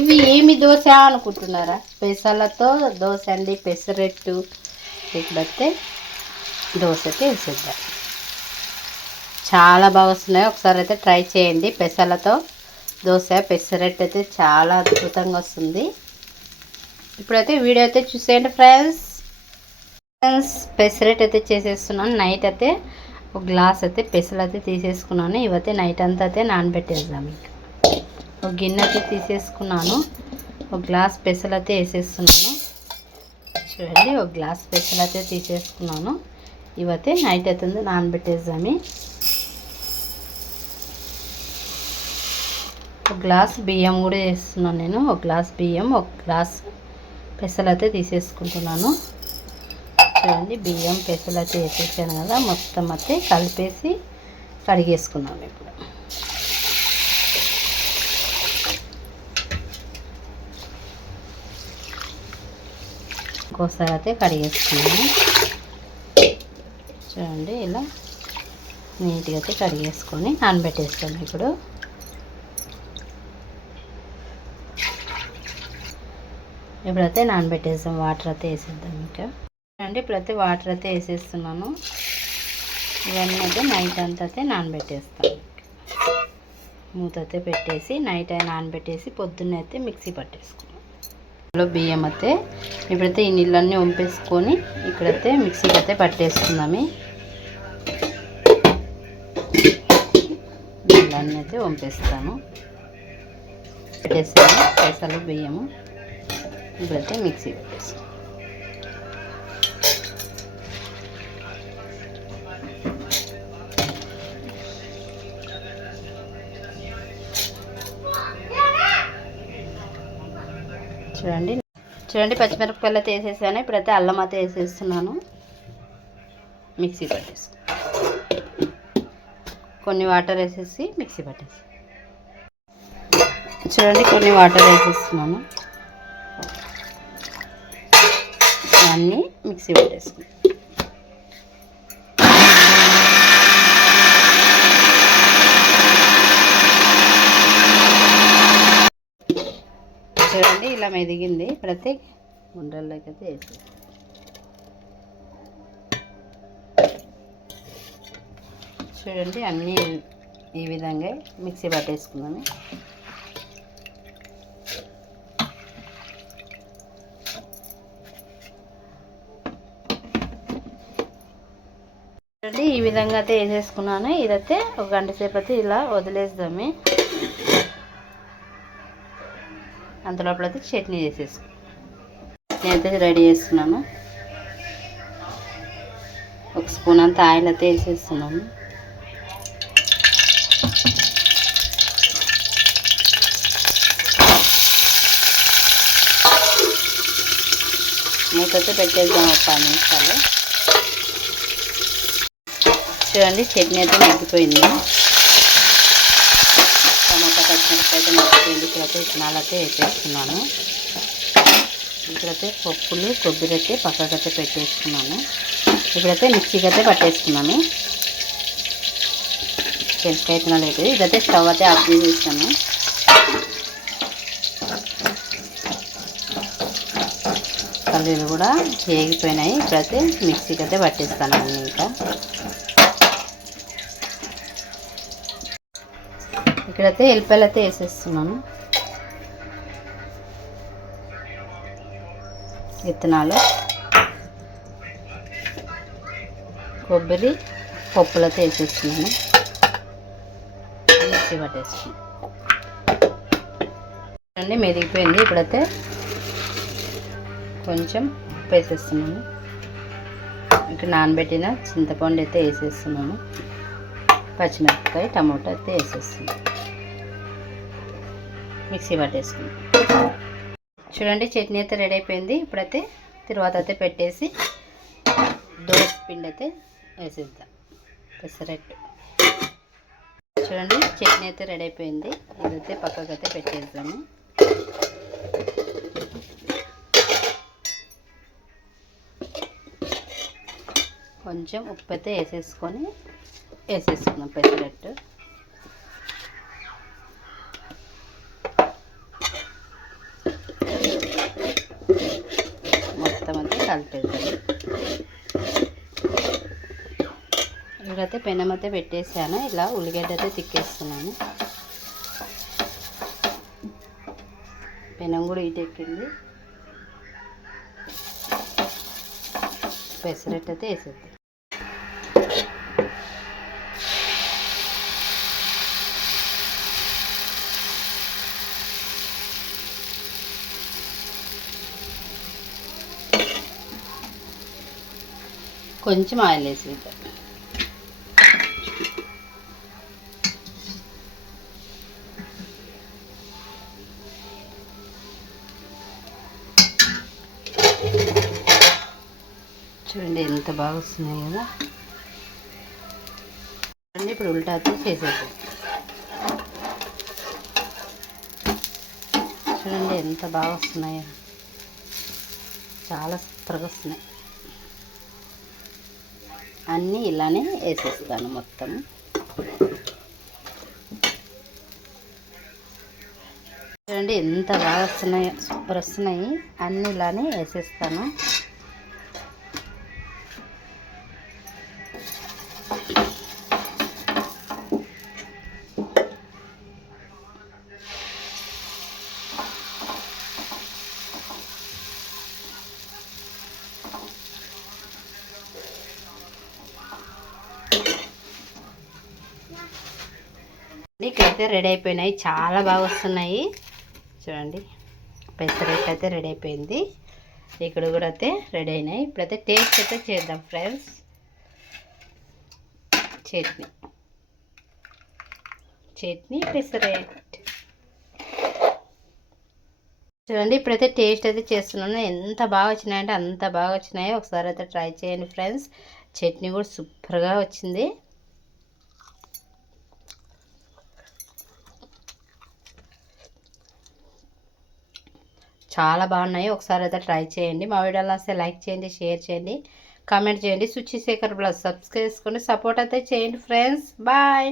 ఇవి ఏమి దోశ అనుకుంటున్నారా? పెసలతో దోశ అండి పెసరెట్టు. ఇప్పుడైతే దోశ అయితే వేసేద్దాం. చాలా బాగా వస్తున్నాయి. ఒకసారి అయితే ట్రై చేయండి. పెసలతో దోశ పెసరెట్టు అయితే చాలా అద్భుతంగా వస్తుంది. ఇప్పుడైతే వీడియో అయితే చూసేయండి ఫ్రెండ్స్. ఫ్రెండ్స్ పెసరెట్ అయితే చేసేస్తున్నాను. నైట్ అయితే ఒక గ్లాస్ అయితే పెసలు అయితే తీసేసుకున్నాను. ఇవైతే నైట్ అంతా అయితే నానబెట్టేద్దాం ఇంకా. ఒక గిన్నె అయితే తీసేసుకున్నాను. ఒక గ్లాస్ పెసలు అయితే వేసేస్తున్నాను. చూడండి ఒక గ్లాస్ పెసలు అయితే తీసేసుకున్నాను. ఇవైతే నైట్ అవుతుంది నానబెట్టేసామి ఒక గ్లాస్ బియ్యం కూడా వేస్తున్నాను నేను. ఒక గ్లాస్ బియ్యం ఒక గ్లాస్ పెసలు అయితే తీసేసుకుంటున్నాను. చూడండి బియ్యం పెసలు అయితే వేసేసాను కదా. మొత్తం అయితే కలిపేసి కడిగేసుకున్నాను ఇప్పుడు. ఇంకోసారి అయితే కడిగేసుకున్నాను చూడండి ఇలా నీట్గా అయితే కడిగేసుకొని నానబెట్టేస్తాను ఇప్పుడు. ఇప్పుడైతే నానబెట్టేస్తాం వాటర్ అయితే వేసేద్దాం ఇంకా. చూడండి ఇప్పుడైతే వాటర్ అయితే వేసేస్తున్నాను. ఇవన్నీ అయితే నైట్ అంతా అయితే నానబెట్టేస్తాను మూత అయితే పెట్టేసి నైట్ అయితే నానబెట్టేసి పొద్దున్న అయితే మిక్సీ పట్టేసుకున్నాం బియ్యం అయితే ఇప్పుడైతే ఈ నీళ్ళన్నీ వంపేసుకొని ఇక్కడైతే మిక్సీకి అయితే పట్టేసుకుందాము. నీళ్ళన్నీ అయితే వంపేస్తాను పెట్టేసాను పెసలు బియ్యము ఇప్పుడైతే మిక్సీ పెట్టేస్తాను చూడండి. చూడండి పచ్చిమిరపకాయలు అయితే వేసేసాను. ఇప్పుడైతే అల్లం అయితే వేసేస్తున్నాను. మిక్సీ పట్టేసి. కొన్ని వాటర్ వేసేసి మిక్సీ పట్టేసి. చూడండి కొన్ని వాటర్ వేసేస్తున్నాను. అన్నీ మిక్సీ పట్టేసుకున్నాను. చూడండి ఇలా మెదిగింది. ప్రతి ఉండల్లోకి అయితే వేసి చూడండి అన్నీ ఈ విధంగా మిక్సీ పట్టేసుకుందాము చూడండి ఈ విధంగా అయితే వేసేసుకున్నాను. ఇదైతే ఒక గంట సేపు అయితే ఇలా వదిలేద్దామే. అంతలోపలైతే చట్నీ చేసేసుకో. నేనైతే రెడీ చేస్తున్నాను. ఒక స్పూన్ అంత ఆయిల్ అయితే వేసేస్తున్నాను. మూతైతే పెట్టేద్దాం ఒక పది నిమిషాలు. చూడండి చట్నీ అయితే మగ్గిపోయింది. టమాటా పచ్చిమిరపకాయ అయితే మగ్గిపోయింది ఇక్కడైతే అయితే ఇక్కడైతే పప్పులు కొబ్బరి అయితే పక్కకైతే పెట్టేసుకున్నాను. ఇప్పుడైతే మిక్సీకి అయితే పట్టేసుకున్నాను. శనక్కాయ విత్తనాలు అయితే ఇదైతే స్టవ్ అయితే ఆఫ్ చేసేసాను. పల్లీలు కూడా వేగిపోయినాయి. ఇప్పుడైతే మిక్సీకి అయితే పట్టేస్తాను అన్నీ ఇంకా. ఇక్కడైతే ఎల్లిపాయలు అయితే వేసేస్తున్నాను. విత్తనాలు. కొబ్బరి పప్పులతో వేసేస్తున్నాను. మిక్సీ పట్టేసుకున్నాను. అండి మెరిగిపోయింది ఇప్పుడైతే కొంచెం ఉప్పు వేసేస్తున్నాను. ఇక్కడ నానబెట్టిన చింతపండు అయితే వేసేస్తున్నాను. పచ్చిమిరపకాయ టమాటో అయితే వేసేస్తున్నాను. మిక్సీ పట్టేసుకుందాం చూడండి చట్నీ అయితే రెడీ అయిపోయింది. ఇప్పుడైతే తర్వాత అయితే పెట్టేసి దోశ పిండి అయితే వేసేద్దాం. పెసరట్టు. చూడండి చట్నీ అయితే రెడీ అయిపోయింది. ఇదైతే పక్కకైతే పెట్టేద్దాము. కొంచెం ఉప్పు అయితే వేసేసుకొని వేసేసుకున్నాం పెసరట్టు. కలిపేద్దాం ఇక్కడైతే పెనం అయితే పెట్టేసాను ఇలా ఉల్లిగడ్డ అయితే తిక్కేస్తున్నాను. పెనం కూడా ఇటెక్కింది పెసరట్టు అయితే వేసేద్దాం. కొంచెం ఆయిల్ వేసి చూడండి ఎంత బాగా వస్తున్నాయి కదా. చూడండి ఇప్పుడు ఉల్టా చేసేద్దాం. చూడండి ఎంత బాగా వస్తున్నాయో. చాలా సూపర్గా వస్తున్నాయి. అన్నీ ఇలానే వేసేస్తాను మొత్తం. చూడండి ఎంత బాగా వస్తున్నాయో సూపర్ వస్తున్నాయి. అన్నీ ఇలానే వేసేస్తాను. అయితే రెడీ అయిపోయినాయి. చాలా బాగా వస్తున్నాయి. చూడండి. పెసరట్టు అయితే రెడీ అయిపోయింది. ఇక్కడ కూడా అయితే రెడీ అయినాయి. ఇప్పుడైతే టేస్ట్ అయితే చేద్దాం ఫ్రెండ్స్. చట్నీ. చట్నీ పెసరైట్ చూడండి ఇప్పుడైతే టేస్ట్ అయితే చేస్తున్నాను. ఎంత బాగా వచ్చినాయంటే అంత బాగా వచ్చినాయి. ఒకసారి అయితే ట్రై చేయండి ఫ్రెండ్స్. చట్నీ కూడా సూపర్గా వచ్చింది. చాలా బాగున్నాయి. ఒకసారి అయితే ట్రై చేయండి. మా వీడియోలో వస్తే లైక్ చేయండి షేర్ చేయండి కామెంట్ చేయండి. సుచి శేఖర్ ప్లస్ సబ్స్క్రైబ్ చేసుకొని సపోర్ట్ అయితే చేయండి ఫ్రెండ్స్. బాయ్.